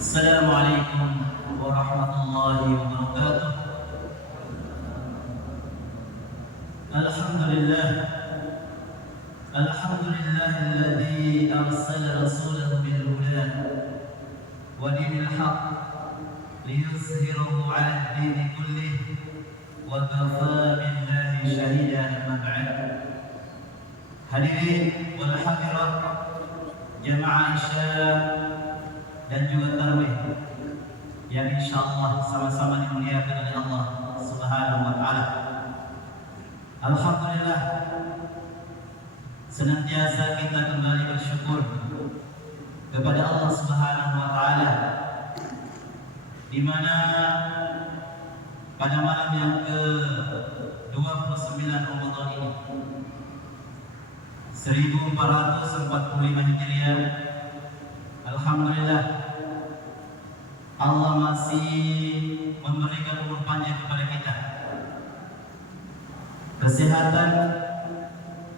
Assalamualaikum warahmatullahi wabarakatuh. Alhamdulillah, alladzi arsala rasulahu bil huda wa dinil haqq liyuzhirahu 'ala ad-din kullih wa kafaa billahi shahida. Amma ba'd. Hadirin wal hadirat jamaah Isya dan juga tarawih yang insyaallah sama-sama dimuliakan oleh Allah Subhanahu wa taala. Alhamdulillah, senantiasa kita kembali bersyukur kepada Allah Subhanahu wa taala di mana pada malam yang ke-29 Ramadan ini 1445 Hijriah, alhamdulillah Allah masih memberikan umur panjang kepada kita, kesehatan,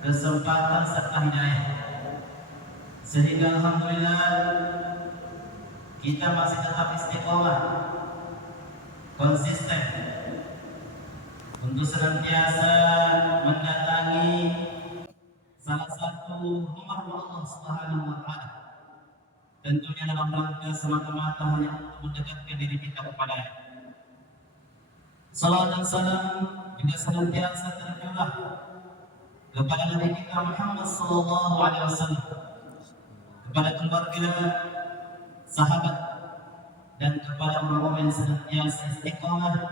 kesempatan serta hidayah, sehingga alhamdulillah kita masih tetap istiqomah, konsisten untuk senantiasa mendatangi salah satu rumah Allah Subhanahu wa taala, tentunya dalam rangka semata-mata hanya untuk mendekatkan diri kita kepada-Nya. Salawat dan salam juga senantiasa tercurah kepada Nabi kita Muhammad sallallahu alaihi wasallam, kepada keluarga, sahabat, dan kepada orang-orang yang senantiasa istiqamah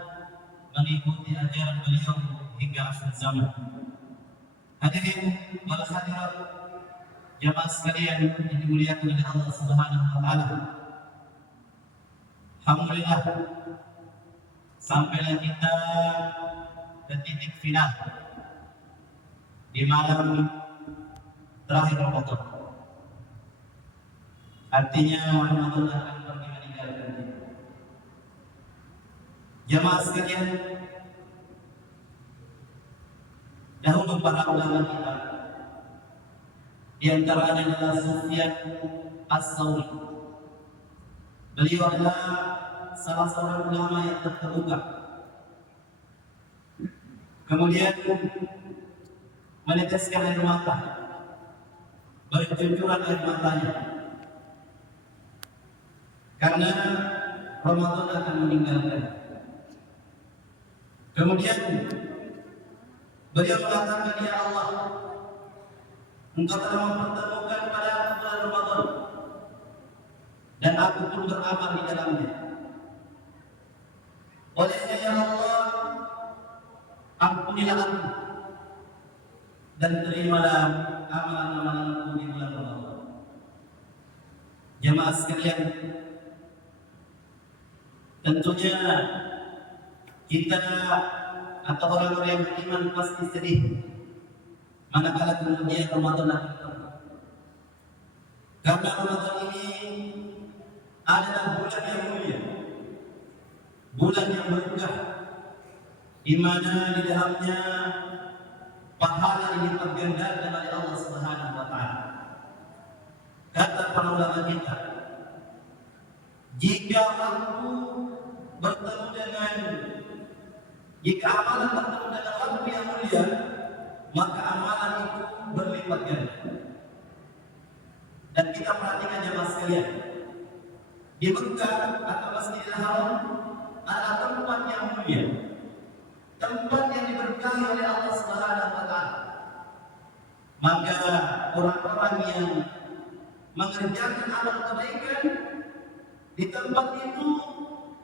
mengikuti ajaran beliau hingga akhir zaman. Hadirin wal hadirat jamaah sekalian yang dimuliakan oleh Allah Subhanahu wa taala. Alhamdulillah, sampailah kita ke titik final di malam terakhir Ramadan. Artinya Ramadan akan pergi meninggalkan kita. Jamaah sekalian, dahulu para ulama kita, di antaranya adalah Sufyan As-Tsauri. Beliau adalah salah seorang ulama yang terkemuka. Kemudian meneteskan air mata, bercucuran air matanya, karena Ramadan akan meninggalkan. Kemudian beliau mengatakan, "Ya Allah, Engkau telah mempertemukan pada aku bulan Ramadan, dan aku pun beramal di dalamnya. Olehnya ya Allah, ampunilah aku dan terimalah amalan-amalanku di bulan Ramadan." Jemaah sekalian, tentunya kita atau orang-orang yang beriman pasti sedih manakala kemudian Ramadan akan pergi. Karena Ramadan ini adalah bulan yang mulia, bulan yang berkah, di mana di dalamnya pahala dilipat gandakan oleh Allah Subhanahu wa taala. Kata para ulama kita, jika waktu bertemu dengan amalan bertemu dengan waktu yang mulia, maka amalan itu berlipat ganda. Dan kita perhatikan jemaah sekalian, di Mekah atau Masjidil Haram adalah tempat yang mulia, tempat yang diberkahi oleh Allah Subhanahu wa taala. Maka orang-orang yang mengerjakan amal kebaikan di tempat itu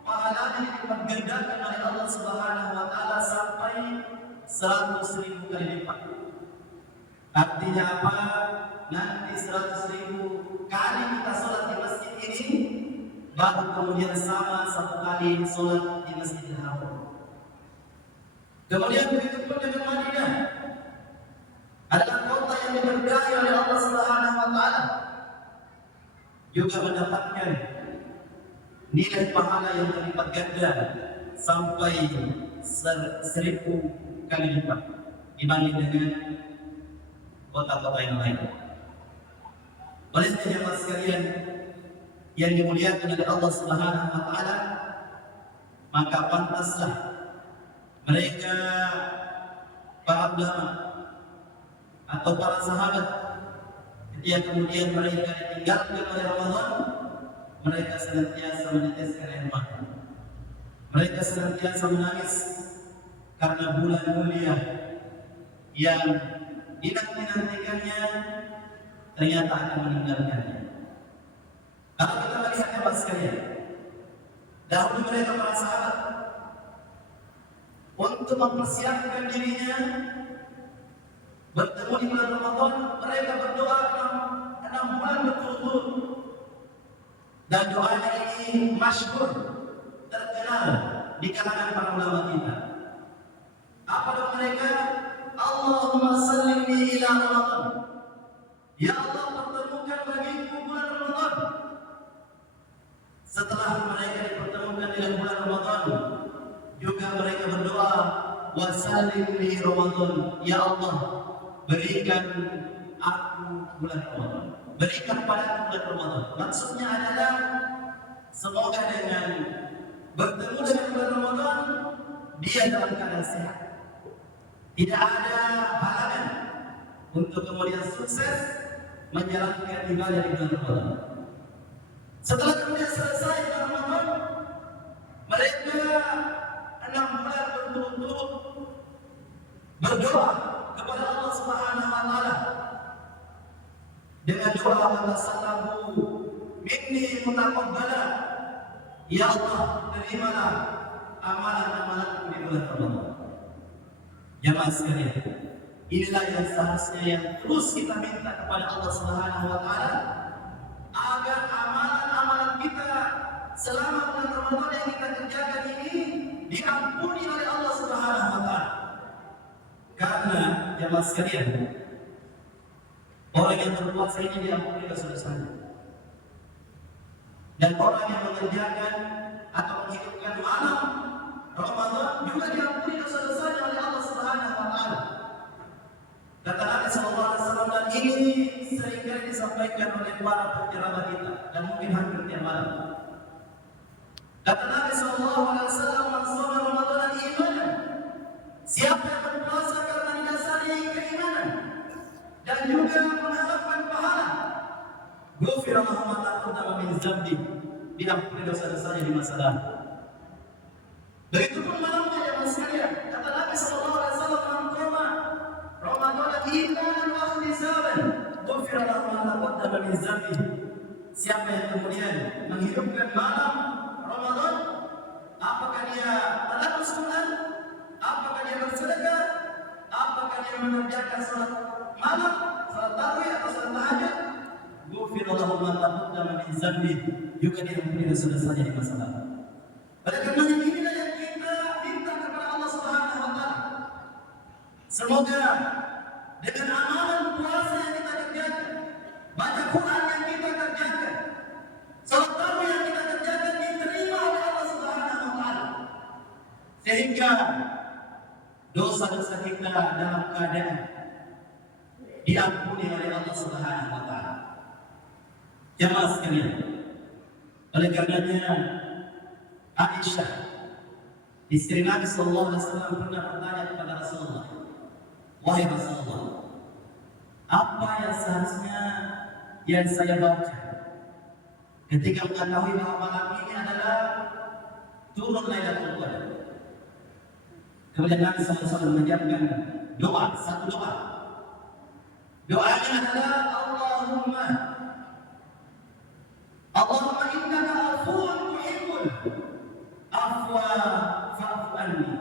pahalanya dilipat gandakan oleh Allah Subhanahu wa taala sampai 100.000 kali lipat. Artinya apa? Nanti 100.000 kali kita sholat di masjid ini, baru kemudian sama 1 kali sholat di Masjidil Haram. Kemudian begitu pun dengan Madinah, adalah kota yang diberkahi oleh Allah Subhanahu wa taala, juga mendapatkan nilai pahala yang berlipat ganda sampai 1.000 kali lipat dibanding dengan kota-kota yang lain. Oleh jemaah sekalian, yang dimuliakan oleh Allah Subhanahu wa taala, maka pantaslah mereka para ulama atau para sahabat ketika kemudian mereka ditinggalkan oleh Ramadan, mereka senantiasa meneteskan air mata. Mereka senantiasa menangis karena bulan mulia yang dinanti-nantikannya ternyata akan meninggalkannya. Kalau kita melihat hebat sekalian, dahulu mereka para sahabat untuk mempersiapkan dirinya bertemu di bulan Ramadan, mereka berdoa 6 bulan berturut-turut, dan doanya ini masyhur, terkenal di kalangan para ulama kita. Apa doa mereka? Allahumma sallimni ila Ramadan. Ya Allah, pertemukan bagiku bulan Ramadan. Setelah mereka dipertemukan dengan bulan Ramadan, juga mereka berdoa, wa sallimni Ramadan. Ya Allah, berikan aku bulan Ramadan. Berikan padaku bulan Ramadan. Maksudnya adalah semoga dengan bertemu dengan bulan Ramadan, dia dalam keadaan sehat. Tidak ada halangan untuk kemudian sukses menjalankan ibadah di bulan Ramadan. Setelah kemudian selesai bulan Ramadan, mereka 6 bulan berturut-turut berdoa kepada Allah Subhanahu wa taala dengan doa tasallahu minni mutaqabbala. Ya Allah, terimalah amalan-amalanku di bulan Ramadan. Jamaah sekalian, inilah yang seharusnya yang terus kita minta kepada Allah Subhanahu wa taala, agar amalan-amalan kita selama bulan Ramadan yang kita kerjakan ini diampuni oleh Allah Subhanahu wa taala. Karena jamaah sekalian, orang yang berpuasa ini diampuni dosa-dosanya, dan orang yang mengerjakan atau menghidupkan malam Ramadan juga diampuni dosa-dosanya oleh Allah Subhanahu wa taala. Kata Nabi sallallahu alaihi wasallam, dan ini seringkali disampaikan oleh para penceramah kita dan mungkin hampir tiap malam. Kata Nabi sallallahu alaihi wasallam, "Man shoma Ramadan imanan." Siapa yang berpuasa karena didasari keimanan dan juga mengharapkan pahala, ghufira lahu ma taqaddama min dzambi, diampuni dosa-dosanya di masa lalu. Begitupun malamnya ya Mas sekalian, kata Nabi sallallahu alaihi wasallam, "Man qama Ramadan imanan wa ihtisaban, ghufira lahu ma taqaddama min dzambi." Siapa yang kemudian menghidupkan malam Ramadan, apakah dia tadabbur Quran, apakah dia bersedekah, apakah dia mengerjakan salat malam, salat tarawih atau salat tahajud, ghufira lahu ma taqaddama min dzambi, juga diampuni dosa-dosanya di masa lalu. Oleh karena inilah yang kita minta kepada Allah Subhanahu wa taala. Semoga dengan amalan puasa yang kita kerjakan, baca Quran yang kita kerjakan, salat tarawih yang kita kerjakan diterima oleh Allah Subhanahu wa taala, sehingga dosa-dosa kita dalam keadaan diampuni oleh Allah Subhanahu wa taala. Jamaah sekalian, oleh karenanya Aisyah, istri Nabi sallallahu alaihi wasallam, pernah bertanya kepada Rasulullah, "Wahai Rasulullah, apa yang seharusnya yang saya baca ketika mengetahui bahwa malam ini adalah turun Lailatul Qadar?" Kemudian Nabi sallallahu alaihi wasallam menjawabkan doa, satu doa. Doanya adalah Allahumma innaka afuwun tuhibbul afwa fa'fu anni.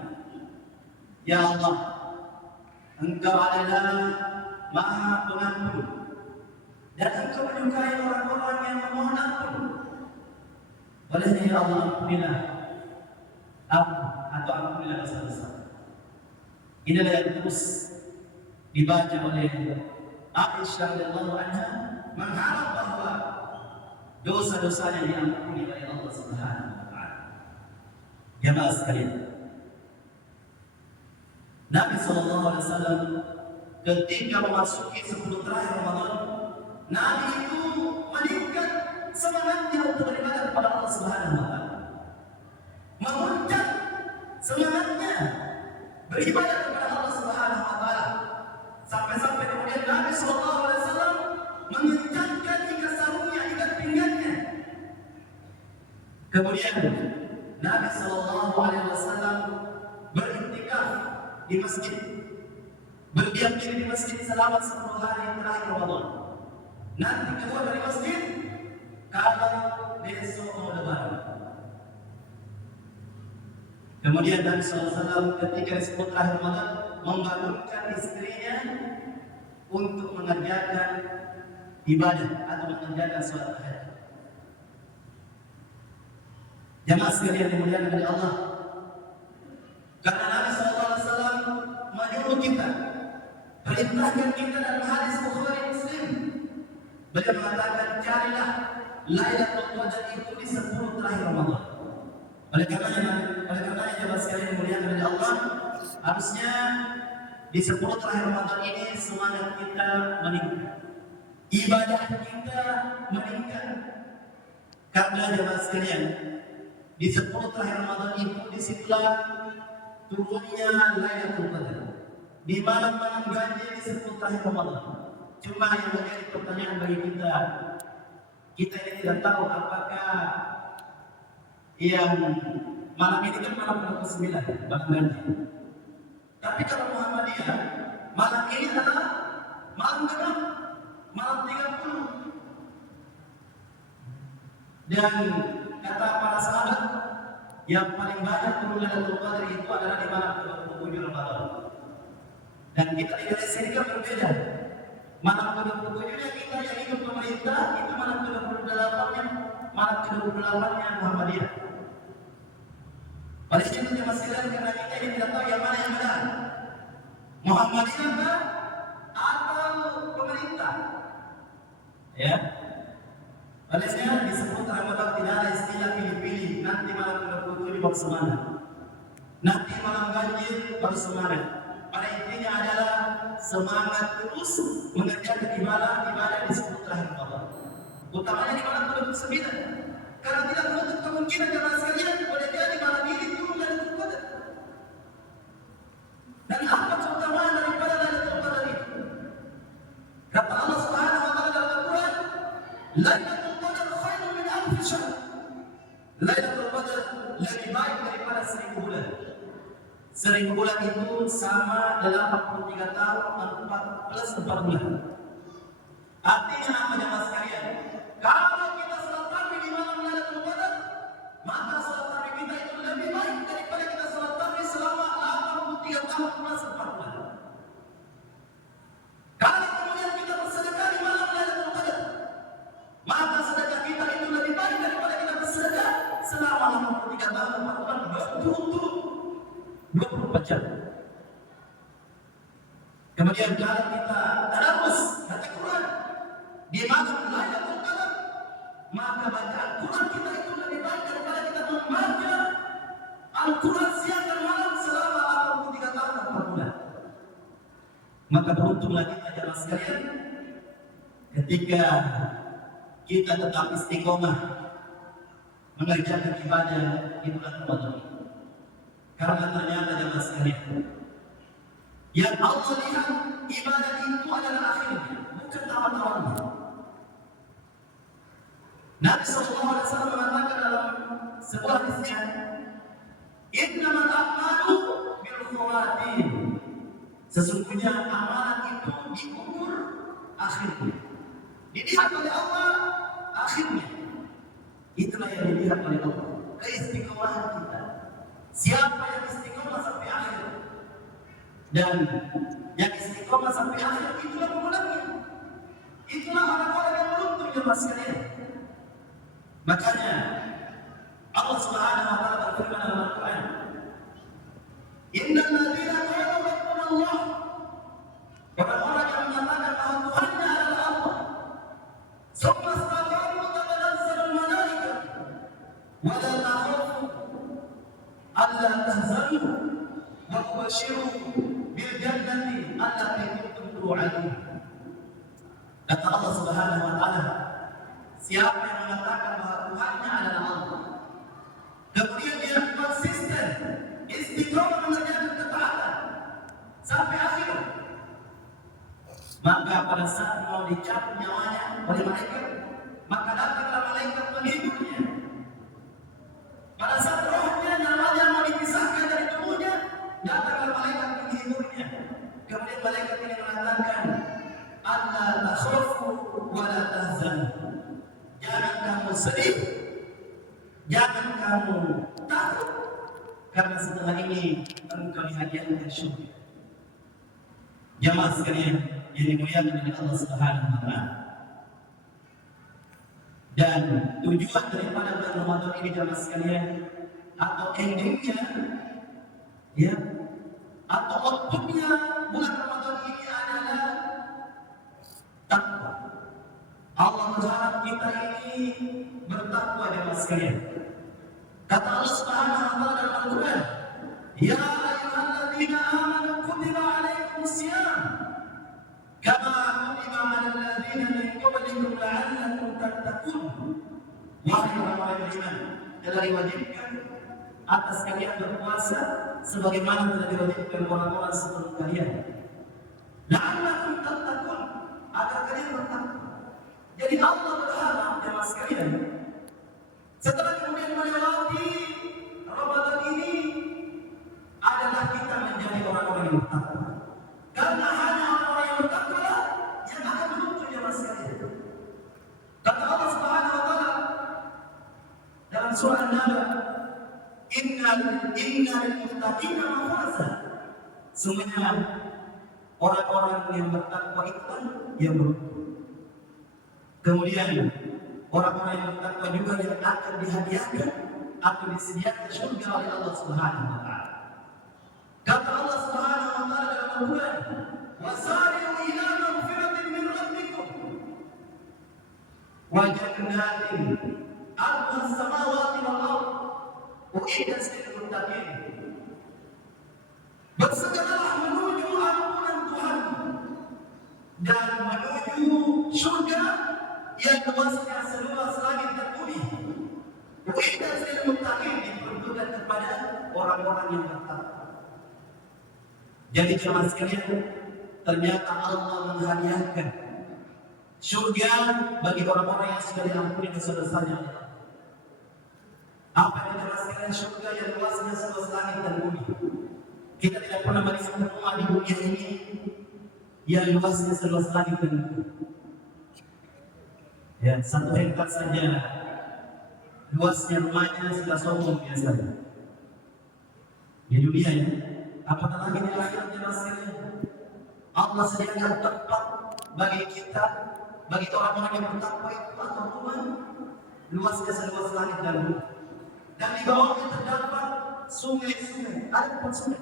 Ya Allah, Engkau adalah Maha Pengampun dan Engkau menyukai orang-orang yang memohon ampun. Olehnya ya Allah, ampunilah aku atau ampunilah dosa-dosa. Inilah yang terus dibaca oleh Aisyah radhiyallahu anha, mengharap bahwa dosa-dosanya diampuni oleh Allah Subhanahu wa taala. Jamaah sekalian, Nabi sallallahu alaihi wasallam ketika memasuki 10 terakhir Ramadan, Nabi itu meningkat semangatnya untuk beribadah kepada Allah Subhanahu wa taala. Memuncak semangatnya beribadah kepada Allah Subhanahu wa taala. Sampai-sampai kemudian Nabi sallallahu alaihi wasallam mengencangkan ikat sarungnya, ikat pinggangnya. Kemudian Nabi sallallahu alaihi wasallam beriktikaf di masjid. Berdiam diri di masjid selama 10 hari terakhir Ramadan. Nanti keluar dari masjid kalau besok mau lebaran. Kemudian Nabi SAW ketika di 10 terakhir Ramadan membangunkan istrinya untuk mengerjakan ibadah atau mengerjakan sholat tahajud. Jamaah sekalian dimuliakan oleh Allah, karena Nabi SAW menyuruh kita, perintahkan kita dalam hadis Bukhari Muslim. Beliau mengatakan, carilah Lailatul Qadar itu di 10 terakhir Ramadan. Oleh karenanya jemaah sekalian dimuliakan oleh Allah, harusnya di 10 terakhir Ramadan ini semangat kita meningkat, ibadah kita meningkat. Karena jemaah sekalian, di 10 terakhir Ramadan itu disitulah turunnya Lailatul Qadar. Di malam-malam ganjil di 10 terakhir Ramadan. Cuma yang menjadi pertanyaan bagi kita ini tidak tahu apakah yang malam ini kan malam ke-9 malam ganjil. Tapi kalau Muhammadiyah, malam ini adalah malam genap, malam 30. Dan kata para sahabat, yang paling banyak turun Lailatul Qadar itu adalah di malam ke-27 Ramadan. Dan kita di Indonesia ini kan berbeda. Malam ke-27-nya kita yang ikut pemerintah, itu malam ke-28-nya Muhammadiyah. Oleh itu jemaah sekalian, karena kita ini tidak tahu yang mana yang benar, Muhammadiyah kah atau pemerintah? Ya. Oleh itu disebut Ramadan tidak ada istilah pilih-pilih. Nanti malam ke-27 baru semangat, nanti malam ganjil baru semangat. Pada intinya adalah semangat terus mengerjakan ibadah di 10 terakhir Ramadan. Utamanya di malam ke-29. Karena tidak menutup kemungkinan jemaah sekalian boleh jadi malam ini turun Lailatul Qadar. Dan apa keutamaan daripada Lailatul Qadar itu? Kata Allah Subhanahu wa taala dalam Al-Qur'an, Lailatul Qadar khairun min alfi syahr. Lailatul Qadar lebih baik daripada 1000 bulan. 1000 bulan itu sama 83 tahun 4 plus 4 bulan. Artinya apa jemaah sekalian? Kalau kita salat tarawih di malam Lailatul Qadar, maka salat tarawih kita itu lebih baik daripada kita salat tarawih selama 83 tahun plus 4 bulan. Kalau kemudian kita bersedekah di malam Lailatul Qadar, maka sedekah kita itu lebih baik daripada kita bersedekah selama 83 tahun 4 bulan berturut-turut 24 jam. Kemudian kalau kita tadabbur baca Quran di malam Lailatul Qadar, maka bacaan Quran kita itu lebih baik daripada kita membaca Al-Quran siang dan malam selama 83 tahun 4 bulan. Maka beruntunglah kita jemaah sekalian ketika kita tetap istiqomah mengerjakan ibadah di bulan Ramadan. Karena ternyata jemaah sekalian, yang Allah lihat ibadah itu adalah akhirnya, bukan awal-awalnya. Nabi SAW mengatakan dalam sebuah hadisnya, innamal a'malu bil khawatim. Sesungguhnya amalan itu diukur akhirnya, dilihat oleh Allah akhirnya. Itulah yang dilihat oleh Allah, keistiqomahan kita. Siapa yang istiqomah sampai akhir, dan yang istiqomah sampai akhir, itulah pemenangnya. Itulah orang-orang yang beruntung jemaah sekalian. Makanya Allah Subhanahu wa taala berfirman dalam Al-Qur'an, innal ladzina qalu rabbuna Allah, orang-orang yang mengatakan bahwa Tuhannya adalah Allah, summa istaqamu tatanazzalul malaikah wa la takhafu alla tahzanu wa tubashiru bil jannati allati kuntum tu'adun. Kata Allah Subhanahu wa taala, siapa yang mengatakan bahwa Tuhannya adalah Allah, kemudian dia konsisten istiqomah mengerjakan ketaatan sampai akhir, maka pada saat mau dicabut nyawanya oleh malaikat, maka datanglah malaikat menghiburnya. Pada saat rohnya, nyawanya mau dipisahkan dari tubuhnya, datanglah malaikat menghiburnya. Kemudian malaikat ini mengatakan, "Alla takhafu wa la tahzanu." Jangan kamu sedih, jangan kamu takut, karena setelah ini engkau dihadiahkan syurga. Jamaah sekalian yang dimuliakan oleh Allah Subhanahu wa taala. Dan tujuan daripada bulan Ramadan ini, jamaah sekalian, atau endingnya, ya, atau outputnya bulan Ramadan ini adalah takwa. Allah berharap kita ini bertakwa, jamaah sekalian. Kata Allah Subhanahu wa taala dalam Al-Qur'an, "Ya ayyuhalladzina amanu kutiba 'alaikumusiyam kama kutiba 'alal ladzina min qablikum la'allakum tattaqun." Wahai orang-orang yang beriman, telah diwajibkan atas kalian berpuasa sebagaimana telah diwajibkan orang-orang sebelum kalian. La'allakum tattaqun, agar kalian bertakwa. Jadi Allah berharap, jemaah sekalian, setelah kemudian melewati Ramadan ini adalah kita menjadi orang-orang yang bertakwa. Karena hanya orang-orang yang bertakwa yang akan menuju, jemaah sekalian. Kata Allah Subhanahu wa taala dalam surah An-Naba, "Innal muttaqina mafaza." Sungguhnya orang-orang yang bertakwa itu yang beruntung. Kemudian orang-orang yang bertakwa juga yang akan dihadiahkan atau disediakan surga oleh Allah Subhanahu wa taala. Kata Allah Subhanahu wa taala dalam Al-Qur'an, "Wasari'u ila maghfiratin min rabbikum wa jannatin 'arduha as-samawati wal ardh u'iddat lil muttaqin." Bersegeralah menuju ampunan Tuhan dan menuju surga yang luasnya seluas langit dan bumi. U'iddat lil muttaqin, diperuntukkan kepada orang-orang yang bertakwa. Jadi jemaah sekalian, ternyata Allah menghadiahkan surga bagi orang-orang yang sudah diampuni dosa-dosanya. Apa yang jemaah sekalian? Surga yang luasnya seluas langit dan bumi. Kita tidak pernah melihat rumah di dunia ini yang luasnya seluas langit dan bumi. Ya, 1 hektar saja luasnya rumahnya sudah sombong biasanya di dunia ya. Apatah lagi di akhirat, jemaah sekalian. Allah sediakan tempat bagi kita, bagi orang-orang yang bertakwa itu, atau rumah luasnya seluas langit dan bumi. Dan di bawahnya terdapat sungai-sungai, ada 4 sungai.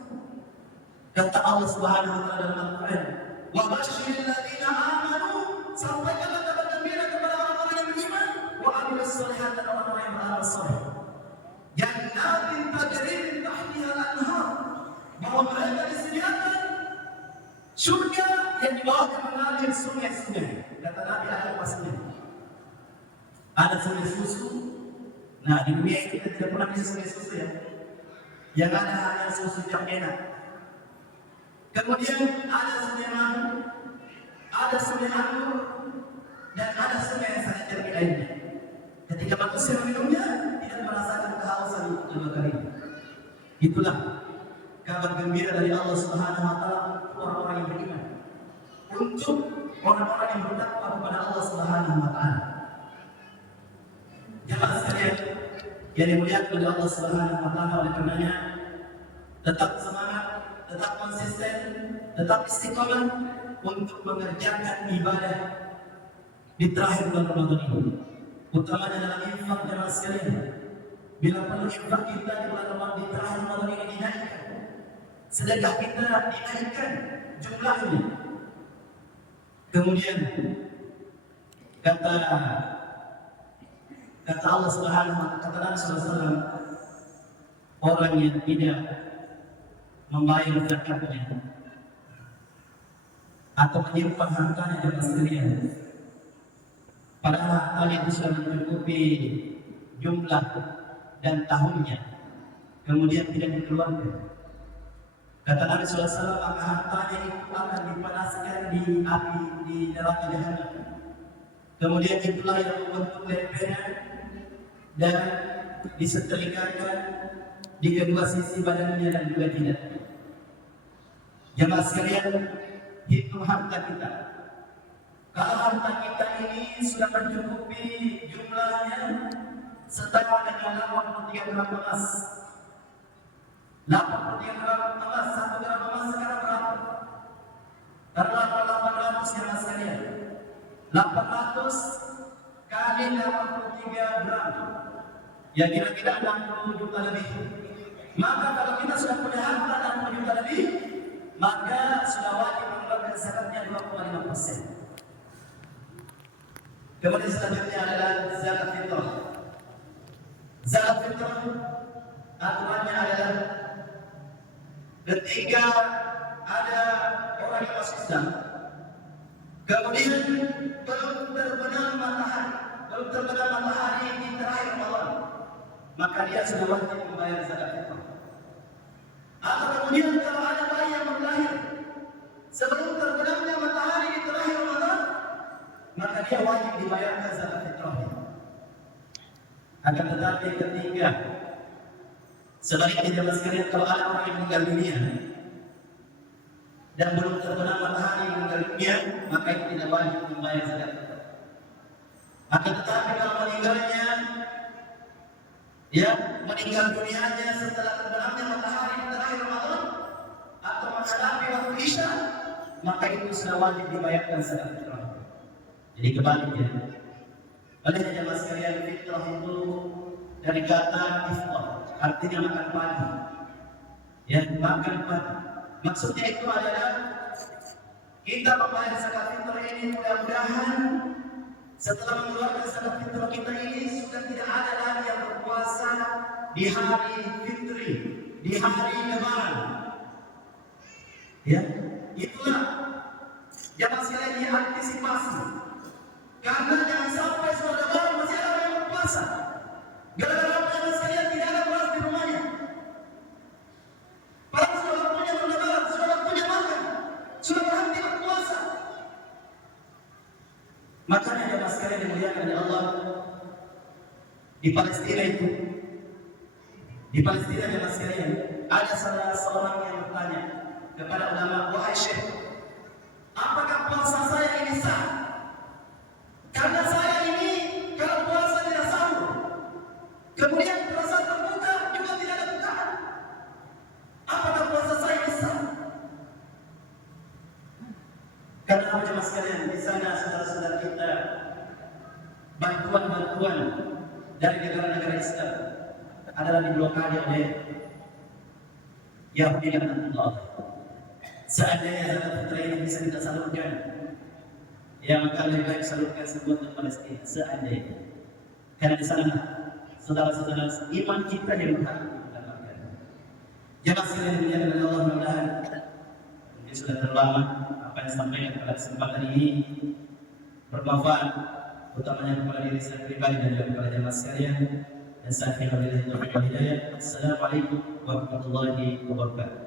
Kata Allah Subhanahu wa taala dalam Al-Qur'an, "Wa basyiril ladzina amanu", sampaikanlah kabar gembira kepada orang-orang yang beriman, wa amilus shalihat, dan orang-orang yang beramal saleh. Jannatin tajri min tahtiha al-anhar, bahwa mereka disediakan surga yang di bawahnya mengalir sungai-sungai. Kata Nabi, ada 4 sungai. Ada sungai susu. Nah, di dunia ini kita tidak pernah bisa sungai susu ya. Yang ada hanya susu yang enak. Kemudian ada sungai madu, ada sungai anggur, dan ada sungai yang sangat jernih airnya. Ketika manusia meminumnya, tidak merasakan kehausan untuk kedua kalinya. Itulah kabar gembira dari Allah Subhanahu wa taala untuk orang-orang yang beriman, untuk orang-orang yang bertakwa kepada Allah Subhanahu wa taala. Jemaah sekalian yang dimuliakan oleh Allah Subhanahu wa taala, oleh karenanya tetap semangat, tetap konsisten, tetap istiqomah untuk mengerjakan ibadah di terakhir bulan Ramadan ini. Utamanya dalam infak, jemaah sekalian. Bila perlu infak kita di bulan Ramadan, di terakhir Ramadan ini dinaikkan. Sedekah kita dinaikkan jumlahnya. Kemudian kata Allah Subhanahu wa taala, kata Nabi sallallahu alaihi wasallam, orang yang tidak membayar zakatnya atau menyimpan hartanya, jemaah sekalian, Padahal hal itu sudah mencukupi jumlah dan tahunnya, kemudian tidak dikeluarkan. Kata Nabi SAW, maka hartanya itu akan dipanaskan di api di neraka jahanam. Kemudian itulah yang membentuk lehernya dan disetrikakan di kedua sisi badannya dan juga jidatnya. Jemaah sekalian, hitung harta kita. Kalau harta kita ini sudah mencukupi jumlahnya setara dengan 83 gram emas. 83 gram emas, 1 gram emas sekarang berapa? Taruhlah 800 jemaah sekalian. 800 kali 83 gram, ya kira-kira 60 juta lebih. Maka kalau kita sudah punya harta 60 juta lebih, maka sudah wajib mengeluarkan zakatnya 2,5%. Kemudian selanjutnya adalah zakat fitrah. Zakat fitrah aturannya adalah ketika ada orang yang masuk Islam, kemudian belum terbenam matahari di terakhir Ramadan, maka dia sudah wajib membayar zakat fitrah. Atau kemudian kalau ada bayi yang berlahir sebelum terbenamnya matahari di terakhir Ramadan, maka dia wajib dibayarkan zakat fitrahnya. Akan tetapi ketika sebaliknya jemaah sekalian, kalau ada orang yang meninggal dunia dan belum terbenam matahari meninggal dunia, maka itu tidak wajib membayar zakat fitrah. Akan tetapi kalau meninggalnya, meninggal dunianya setelah terbenamnya matahari di terakhir Ramadan atau menghadapi waktu Isya, maka itu sudah wajib dibayarkan zakat fitrah. Jadi kebaliknya. Oleh jemaah sekalian, fitrah itu dari kata iftar, artinya makan pagi. Makan pagi. Maksudnya itu adalah kita membayar zakat fitrah ini, mudah-mudahan setelah mengeluarkan zakat fitrah kita ini sudah tidak ada lagi yang berpuasa di hari fitri, di hari lebaran. Itulah jemaah sekalian diantisipasi. Karena jangan sampai sudah lebaran masih ada orang yang berpuasa. Gara-gara jemaah sekalian tidak ada beras di rumahnya. Padahal sudah waktunya berlebaran, sudah waktunya makan, sudah berhenti berpuasa. Makanya jemaah sekalian dimuliakan oleh Allah, di Palestina jemaah sekalian, ada salah seorang yang bertanya kepada ulama, wahai Syekh, apakah puasa saya ini sah? Karena saya ini kalau puasa tidak sahur, kemudian puasa berbuka juga tidak ada bukaan. Apakah puasa saya ini sah? Karena apa jemaah sekalian, di sana saudara-saudara kita bantuan dari negara-negara Islam adalah diblokade oleh Yahudi dan Allah. Seandainya zakat fitrah ini bisa kita salurkan, yang akan lebih baik salurkan semua ke Palestina. Seandainya, karena di sana saudara-saudara iman kita yang berhak mendapatkan. Jemaah sekalian dimuliakan oleh Allah, mudah-mudahan ini sudah terlama apa yang disampaikan pada kesempatan ini bermanfaat, utamanya kepada diri saya pribadi dan juga kepada jemaah sekalian. Dan saya akhiri wabillahi taufiq wal hidayah. Assalamualaikum warahmatullahi wabarakatuh.